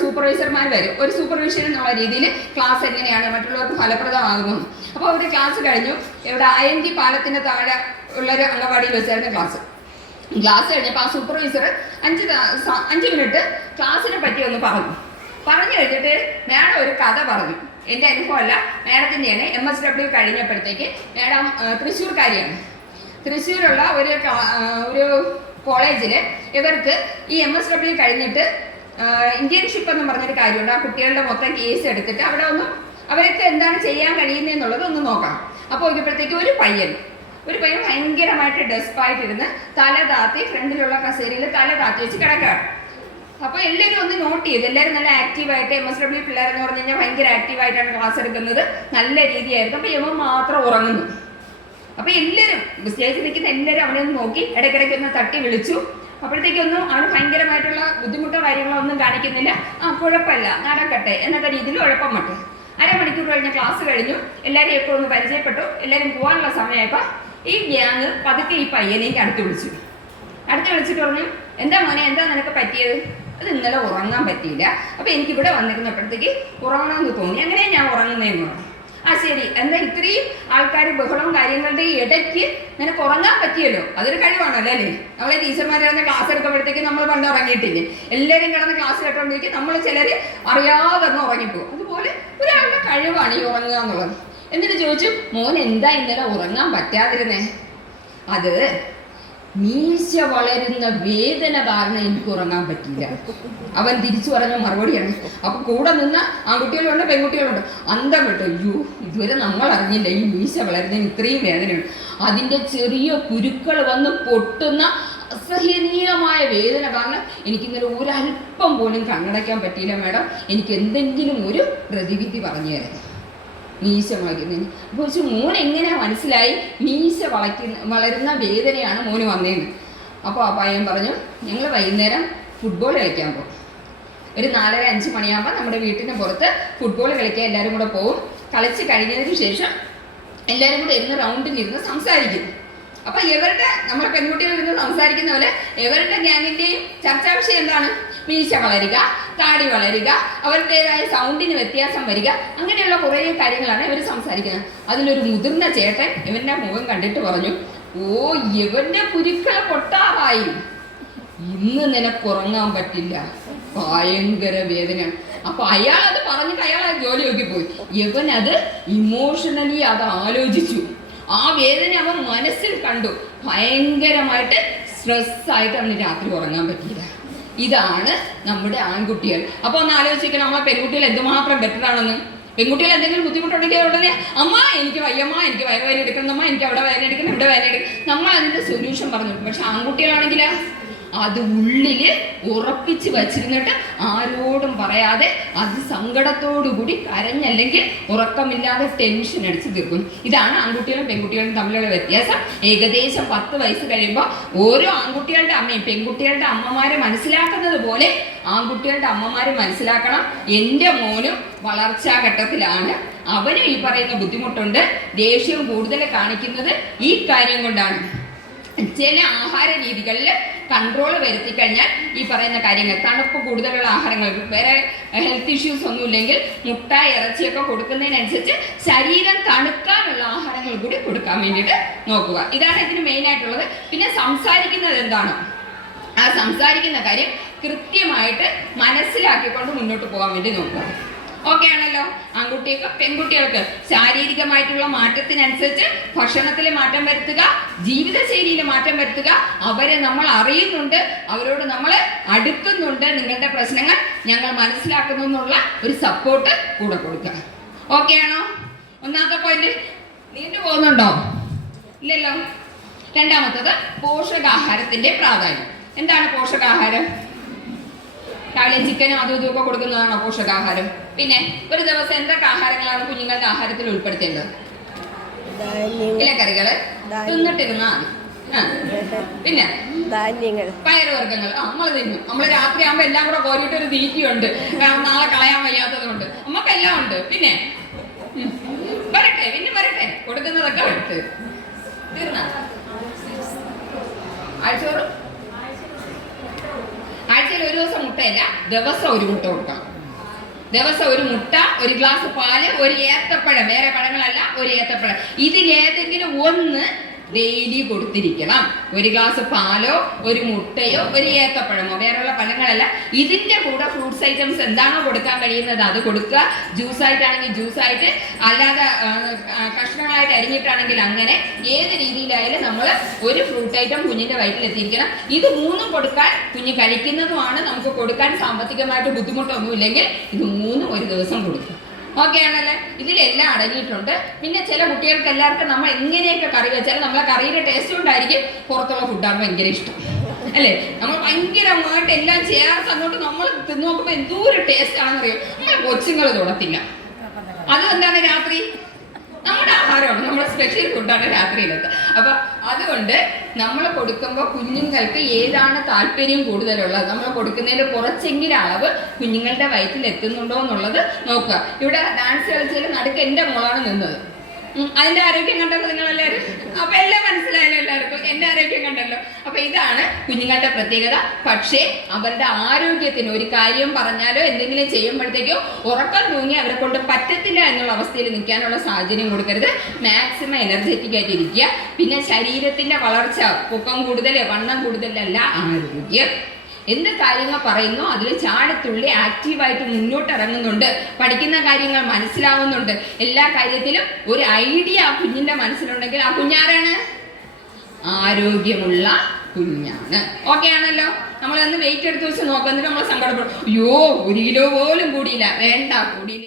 സൂപ്പർവൈസർമാർ വരും. ഒരു സൂപ്പർവിഷൻ എന്നുള്ള രീതിയിൽ ക്ലാസ് എങ്ങനെയാണ്? മറ്റുള്ളവർക്ക് ഫലപ്രദമാകുന്നു അപ്പോൾ അവർ ക്ലാസ് കഴിഞ്ഞു. ഇവിടെ ഐ എൻ ടി പാലത്തിന്റെ താഴെ ഉള്ളൊരു അംഗൻവാടിയിൽ വെച്ചായിരുന്നു ക്ലാസ് ക്ലാസ് കഴിഞ്ഞപ്പോൾ ആ സൂപ്പർവൈസർ അഞ്ച് അഞ്ച് മിനിറ്റ് ക്ലാസ്സിനെ പറ്റി ഒന്ന് പറഞ്ഞു. പറഞ്ഞു കഴിഞ്ഞിട്ട് മാഡം ഒരു കഥ പറഞ്ഞു. എന്റെ അനുഭവമല്ല മാഡത്തിന്റെയാണ് എം എസ് ഡബ്ല്യു കഴിഞ്ഞപ്പോഴത്തേക്ക് മാഡം തൃശ്ശൂർക്കാരിയാണ്. തൃശ്ശൂരുള്ള ഒരു ഒരു കോളേജിൽ ഇവർക്ക് ഈ എം എസ് ഡബ്ല്യു കഴിഞ്ഞിട്ട് ഇന്ത്യൻഷിപ്പ് എന്ന് പറഞ്ഞൊരു കാര്യമുണ്ട്. ആ കുട്ടികളുടെ മൊത്തം കേസ് എടുത്തിട്ട് അവിടെ ഒന്നും അവർക്ക് എന്താണ് ചെയ്യാൻ കഴിയുന്നതെന്നുള്ളത് ഒന്ന് നോക്കാം. അപ്പോൾ ഇപ്പോഴത്തേക്ക് ഒരു പയ്യൻ. ഒരു പയ്യൻ ഭയങ്കരമായിട്ട് ഡെസ്പായിട്ടിരുന്ന് തല താത്തി ഫ്രണ്ടിലുള്ള കസേരയിൽ തല താത്തി വെച്ച് കിടക്കുകയാണ്. അപ്പോൾ എല്ലാവരും ഒന്ന് നോട്ട് ചെയ്തു എല്ലാവരും നല്ല ആക്റ്റീവായിട്ട് എം എസ് ഡബ്ല്യു പിള്ളേർ എന്ന് പറഞ്ഞു കഴിഞ്ഞാൽ ഭയങ്കര ആക്റ്റീവായിട്ടാണ് ക്ലാസ് എടുക്കുന്നത്. നല്ല രീതിയായിരുന്നു. അപ്പോൾ യമൻ മാത്രം ഉറങ്ങുന്നു. അപ്പോൾ എല്ലാവരും സ്റ്റേജിൽ നിൽക്കുന്ന എല്ലാവരും അവനെ ഒന്ന് നോക്കി ഇടയ്ക്കിടയ്ക്ക് ഒന്ന് തട്ടി വിളിച്ചു. അപ്പോഴത്തേക്കൊന്നും അവന് ഭയങ്കരമായിട്ടുള്ള ബുദ്ധിമുട്ടോ കാര്യങ്ങളോ ഒന്നും കാണിക്കുന്നില്ല. ആ കുഴപ്പമില്ല. നടക്കട്ടെ. എന്നൊക്കെ രീതിയിൽ കുഴപ്പം മട്ട്. അരമണിക്കൂർ കഴിഞ്ഞ ക്ലാസ് കഴിഞ്ഞു. എല്ലാവരെയും ഒക്കെ ഒന്ന് പരിചയപ്പെട്ടു. എല്ലാവരും പോകാനുള്ള സമയമായപ്പോൾ ഈ ഗ്യാങ് പതുക്കെ ഈ പയ്യനേക്ക് അടുത്ത് വിളിച്ചു. അടുത്ത് വിളിച്ചിട്ട് പറഞ്ഞു എന്താ മോനെ എന്താ നിനക്ക് പറ്റിയത്? അത് ഇന്നലെ ഉറങ്ങാൻ പറ്റിയില്ല. അപ്പോൾ എനിക്കിവിടെ വന്നിരുന്നപ്പോഴത്തേക്ക് ഉറങ്ങണമെന്ന് തോന്നി. അങ്ങനെ ഞാൻ ഉറങ്ങുന്നതെന്ന്? പറഞ്ഞു ആ ശരി. എന്താ ഇത്രയും ആൾക്കാർ ബഹളവും കാര്യങ്ങളുടെ ഇടയ്ക്ക് നിനക്ക് ഉറങ്ങാൻ പറ്റിയല്ലോ? അതൊരു കഴിവാണല്ലോ അല്ലേ നമ്മളെ ടീച്ചർമാരെ ക്ലാസ് എടുക്കുമ്പോഴത്തേക്ക് നമ്മൾ പണ്ട് ഉറങ്ങിയിട്ടില്ലേ? എല്ലാവരും കിടന്ന് ക്ലാസ് കേട്ടോണ്ടിരിക്കും നമ്മൾ ചിലർ അറിയാതെ വന്ന് ഉറങ്ങിപ്പോകും അതുപോലെ ഒരാളുടെ കഴിവാണ് ഈ ഉറങ്ങുക എന്നുള്ളത്. എന്നിട്ട് ചോദിച്ചു മോൻ എന്താ ഇന്നലെ ഉറങ്ങാൻ പറ്റാതിരുന്നേ? അത് മീശ വളരുന്ന വേദന കാരണം എനിക്ക് ഉറങ്ങാൻ പറ്റില്ല അവൻ തിരിച്ചു പറഞ്ഞ മറുപടിയാണ് അപ്പൊ കൂടെ നിന്ന ആൺകുട്ടികളുണ്ട് പെൺകുട്ടികളുണ്ട്. അന്തം വിട്ടു. അയ്യോ ഇതുവരെ നമ്മൾ അറിഞ്ഞില്ല ഈ മീശ വളരുന്നതിന് ഇത്രയും വേദനയുണ്ട്. അതിന്റെ ചെറിയ കുരുക്കൾ വന്ന് പൊട്ടുന്ന അസഹനീയമായ വേദന കാരണം എനിക്ക് ഇന്നലെ ഒരല്പം പോലും കണ്ണടയ്ക്കാൻ പറ്റിയില്ല മാഡം. എനിക്ക് എന്തെങ്കിലും ഒരു പ്രതിവിധി പറഞ്ഞു തരാം. മീശ വളയ്ക്കുന്നത്. അപ്പോൾ ചോദിച്ചു മോൻ എങ്ങനെയാ മനസ്സിലായി? മീശ വളയ്ക്കുന്ന വളരുന്ന വേദനയാണ് മോന് വന്നതെന്ന് അപ്പോൾ ആ പയ്യൻ പറഞ്ഞു ഞങ്ങൾ വൈകുന്നേരം ഫുട്ബോൾ കളിക്കാൻ പോകും. ഒരു നാലര അഞ്ച് മണിയാകുമ്പോൾ നമ്മുടെ വീട്ടിന് പുറത്ത് ഫുട്ബോൾ കളിക്കാൻ എല്ലാവരും കൂടെ പോകും കളിച്ച് കഴിഞ്ഞതിന് ശേഷം എല്ലാവരും കൂടെ ഇരുന്ന് റൗണ്ടിൽ ഇരുന്ന് സംസാരിക്കും. അപ്പോൾ ഇവരുടെ നമ്മളെ പെൺകുട്ടികളിരുന്ന് സംസാരിക്കുന്ന പോലെ ഇവരുടെ ഗ്യാങ്ങിന്റെയും ചർച്ചാ വിഷയം എന്താണ്? മീശ വളരുക താടി വളരുക അവരുടേതായ സൗണ്ടിന് വ്യത്യാസം വരിക അങ്ങനെയുള്ള കുറേ കാര്യങ്ങളാണ് ഇവർ സംസാരിക്കുന്നത്. അതിലൊരു മുതിർന്ന ചേട്ടൻ ഇവന്റെ മുഖം കണ്ടിട്ട് പറഞ്ഞു ഓ ഇവന്റെ കുരുക്കൾ പൊട്ടാറായി. ഇന്ന് നിനക്കുറങ്ങാൻ പറ്റില്ല. ഭയങ്കര വേദന. അപ്പൊ അയാൾ അത് പറഞ്ഞിട്ട് അയാൾ ആ ജോലി നോക്കി പോയി. ഇവൻ അത് ഇമോഷണലി അത് ആലോചിച്ചു. ആ വേദന അവൻ മനസ്സിൽ കണ്ടു. ഭയങ്കരമായിട്ട് സ്ട്രെസ് ആയിട്ട് അവന് രാത്രി ഉറങ്ങാൻ പറ്റിയില്ല. ഇതാണ് നമ്മുടെ ആൺകുട്ടികൾ. അപ്പോൾ ഒന്ന് ആലോചിക്കണം അമ്മ പെൺകുട്ടികൾ എന്തുമാത്രം ബെറ്റർ ആണെന്ന്. പെൺകുട്ടികൾ എന്തെങ്കിലും ബുദ്ധിമുട്ടുണ്ടെങ്കിൽ ഉടനെ അമ്മ എനിക്ക് വയ്യമ്മ എനിക്ക് വയറുവേദന എടുക്കണം അമ്മ എനിക്ക് അവിടെ വേദന എടുക്കണം ഇവിടെ വേദന എടുക്കണം. നമ്മൾ അതിന്റെ സൊല്യൂഷൻ പറഞ്ഞു. പക്ഷെ ആൺകുട്ടികളാണെങ്കിൽ അത് ഉള്ളിൽ ഉറപ്പിച്ച് വച്ചിരുന്നിട്ട് ആരോടും പറയാതെ അത് സങ്കടത്തോടുകൂടി കരഞ്ഞല്ലെങ്കിൽ ഉറക്കമില്ലാതെ ടെൻഷൻ അടിച്ച് തീർക്കും. ഇതാണ് ആൺകുട്ടികളും പെൺകുട്ടികളും തമ്മിലുള്ള വ്യത്യാസം. ഏകദേശം പത്ത് വയസ്സ് കഴിയുമ്പോൾ ഓരോ ആൺകുട്ടികളുടെ അമ്മയും പെൺകുട്ടികളുടെ അമ്മമാരെ മനസ്സിലാക്കുന്നത് പോലെ ആൺകുട്ടികളുടെ അമ്മമാരെ മനസ്സിലാക്കണം. എന്റെ മോനും വളർച്ചാ ഘട്ടത്തിലാണ്. അവന് ഈ പറയുന്ന ബുദ്ധിമുട്ടുണ്ട്. ദേഷ്യം കൂടുതൽ കാണിക്കുന്നത് ഈ കാര്യം കൊണ്ടാണ്. ചില ആഹാര രീതികളിൽ കൺട്രോൾ വരുത്തി കഴിഞ്ഞാൽ ഈ പറയുന്ന കാര്യങ്ങൾ തണുപ്പ് കൂടുതലുള്ള ആഹാരങ്ങൾ വേറെ ഹെൽത്ത് ഇഷ്യൂസ് ഒന്നും ഇല്ലെങ്കിൽ മുട്ട ഇറച്ചിയൊക്കെ കൊടുക്കുന്നതിനനുസരിച്ച് ശരീരം തണുക്കാനുള്ള ആഹാരങ്ങൾ കൂടി കൊടുക്കാൻ വേണ്ടിയിട്ട് നോക്കുക. ഇതാണ് ഇതിന് മെയിൻ ആയിട്ടുള്ളത്. പിന്നെ സംസാരിക്കുന്നത് എന്താണ്? ആ സംസാരിക്കുന്ന കാര്യം കൃത്യമായിട്ട് മനസ്സിലാക്കിക്കൊണ്ട് മുന്നോട്ട് പോകാൻ വേണ്ടി നോക്കുക. ഓക്കെ ആണല്ലോ ആൺകുട്ടികൾക്ക് പെൺകുട്ടികൾക്ക് ശാരീരികമായിട്ടുള്ള മാറ്റത്തിനനുസരിച്ച് ഭക്ഷണത്തിൽ മാറ്റം വരുത്തുക ജീവിതശൈലിയിൽ മാറ്റം വരുത്തുക. അവരെ നമ്മൾ അറിയുന്നുണ്ട് അവരോട് നമ്മൾ അടുക്കുന്നുണ്ട്. നിങ്ങളുടെ പ്രശ്നങ്ങൾ ഞങ്ങൾ മനസ്സിലാക്കുന്നു എന്നുള്ള ഒരു സപ്പോർട്ട് കൂടെ കൊടുക്കുക. ഓക്കെ ആണോ? ഒന്നാമത്തെ പോയിന്റ് നീണ്ടു പോകുന്നുണ്ടോ? ഇല്ലല്ലോ. രണ്ടാമത്തത് പോഷകാഹാരത്തിന്റെ പ്രാധാന്യം. എന്താണ് പോഷകാഹാരം? രാവിലെ ചിക്കനും അതും ഇതും ഒക്കെ കൊടുക്കുന്നതാണോ പോഷകാഹാരം. പിന്നെ ഒരു ദിവസം എന്തൊക്കെ ആഹാരങ്ങളാണ് കുഞ്ഞുങ്ങളുടെ ആഹാരത്തിൽ ഉൾപ്പെടുത്തേണ്ടത്? ഇലക്കറികൾ. തിന്നിട്ടിരുന്നാ മതി. ആ. പിന്നെ? ധാന്യങ്ങൾ. പയറുവർഗങ്ങൾ. ആ നമ്മൾ തിന്നും. നമ്മൾ രാത്രി ആകുമ്പോ എല്ലാം കൂടെ കോരിയിട്ട് ഒരു തീറ്റിയുണ്ട്. കാരണം നാളെ കളയാൻ വയ്യാത്തത് കൊണ്ട് നമുക്കെല്ലാം ഉണ്ട്. പിന്നെ. വരട്ടെ പിന്നെ വരട്ടെ. കൊടുക്കുന്നതൊക്കെ വരട്ടെ. തീർന്ന? ആഴ്ചോറും ഒരു ദിവസം മുട്ടയല്ല ദിവസം ഒരു മുട്ട കൊടുക്കാം. ദിവസം ഒരു മുട്ട ഒരു ഗ്ലാസ് പാൽ ഒരു ഏത്തപ്പഴം. വേറെ പഴങ്ങളല്ല ഒരു ഏത്തപ്പഴം. ഇതിലേതെങ്കിലും ഒന്ന് ഡെയിലി കൊടുത്തിരിക്കണം. ഒരു ഗ്ലാസ് പാലോ ഒരു മുട്ടയോ ഒരു ഏത്തപ്പഴമോ വേറെയുള്ള പഴങ്ങളല്ല ഇതിന്റെ കൂടെ ഫ്രൂട്ട്സ് ഐറ്റംസ് എന്താണോ കൊടുക്കാൻ കഴിയുന്നത് അത് കൊടുക്കുക. ജ്യൂസ് ആയിട്ടാണെങ്കിൽ ജ്യൂസ് ആയിട്ട് അല്ലാതെ കഷ്ണങ്ങളായിട്ട് അരിഞ്ഞിട്ടാണെങ്കിൽ അങ്ങനെ ഏത് രീതിയിലായാലും നമ്മൾ ഒരു ഫ്രൂട്ട് ഐറ്റം കുഞ്ഞിന്റെ വയറ്റിൽ എത്തിയിരിക്കണം ഇത് മൂന്നും കൊടുക്കാൻ കുഞ്ഞ് കഴിക്കുന്നതുമാണ്. നമുക്ക് കൊടുക്കാൻ സാമ്പത്തികമായിട്ട് ബുദ്ധിമുട്ടൊന്നുമില്ലെങ്കിൽ ഇത് മൂന്നും ഒരു ദിവസം കൊടുക്കുക. ഓക്കെ ആണല്ലേ? ഇതിലെല്ലാം അടങ്ങിയിട്ടുണ്ട്. പിന്നെ ചില കുട്ടികൾക്ക് എല്ലാവർക്കും നമ്മൾ എങ്ങനെയൊക്കെ കറി വെച്ചാൽ നമ്മളെ കറിയുടെ ടേസ്റ്റ് കൊണ്ടായിരിക്കും പുറത്തുള്ള ഫുഡാകുമ്പോൾ ഭയങ്കര ഇഷ്ടം. അല്ലേ? നമ്മൾ ഭയങ്കരമായിട്ട് എല്ലാം ചേർത്ത് അങ്ങോട്ട് നമ്മൾ തിന്നു നോക്കുമ്പോൾ എന്തോ ഒരു ടേസ്റ്റ് ആണെന്നറിയോ? നമ്മളെ കൊച്ചുങ്ങൾ തുടത്തില്ല. അത് എന്താണ് രാത്രി? നമ്മുടെ ആഹാരമാണ്. നമ്മുടെ സ്പെഷ്യൽ ഫുഡാണ് രാത്രിയിലൊക്കെ. അപ്പൊ അതുകൊണ്ട് നമ്മൾ കൊടുക്കുമ്പോൾ കുഞ്ഞുങ്ങൾക്ക് ഏതാണ് താല്പര്യം കൂടുതലുള്ളത്? നമ്മൾ കൊടുക്കുന്നതിന്റെ കുറച്ചെങ്കിലും അളവ് കുഞ്ഞുങ്ങളുടെ വയറ്റിൽ എത്തുന്നുണ്ടോ എന്നുള്ളത് നോക്കുക. ഇവിടെ ഡാൻസ് കളിച്ചതിൽ നടുക്ക് എന്റെ മോളാണ് നിന്നത്. അതിന്റെ ആരോഗ്യം കണ്ടല്ലോ നിങ്ങൾ എല്ലാവരും അപ്പൊ എല്ലാം മനസ്സിലായല്ലോ എല്ലാവർക്കും. എന്റെ ആരോഗ്യം കണ്ടല്ലോ. അപ്പൊ ഇതാണ് കുഞ്ഞുങ്ങളുടെ പ്രത്യേകത. പക്ഷേ അവരുടെ ആരോഗ്യത്തിന് ഒരു കാര്യം പറഞ്ഞാലോ എന്തെങ്കിലും ചെയ്യുമ്പോഴത്തേക്കോ ഉറക്കം തൂങ്ങി അവരെ കൊണ്ട് പറ്റത്തില്ല എന്നുള്ള അവസ്ഥയിൽ നിൽക്കാനുള്ള സാഹചര്യം കൊടുക്കരുത്. മാക്സിമം എനർജറ്റിക് ആയിട്ട് ഇരിക്കുക. പിന്നെ ശരീരത്തിന്റെ വളർച്ച പൊക്കം കൂടുതൽ വണ്ണം കൂടുതലല്ല ആരോഗ്യം. എന്ത് കാര്യങ്ങൾ പറയുന്നു അതിൽ ചാടത്തുള്ളി ആക്റ്റീവായിട്ട് മുന്നോട്ട് ഇറങ്ങുന്നുണ്ട് പഠിക്കുന്ന കാര്യങ്ങൾ മനസ്സിലാവുന്നുണ്ട്. എല്ലാ കാര്യത്തിലും ഒരു ഐഡിയ ആ കുഞ്ഞിന്റെ മനസ്സിലുണ്ടെങ്കിൽ ആ കുഞ്ഞാരാണ്? ആരോഗ്യമുള്ള കുഞ്ഞാണ്. ഓക്കെ ആണല്ലോ? നമ്മൾ അന്ന് വെയിറ്റ് എടുത്ത് വെച്ച് നോക്കുന്നതിന് നമ്മൾ സങ്കടപ്പെടും. അയ്യോ ഒരു കിലോ പോലും കൂടിയില്ല. വേണ്ട കൂടിയില്ല.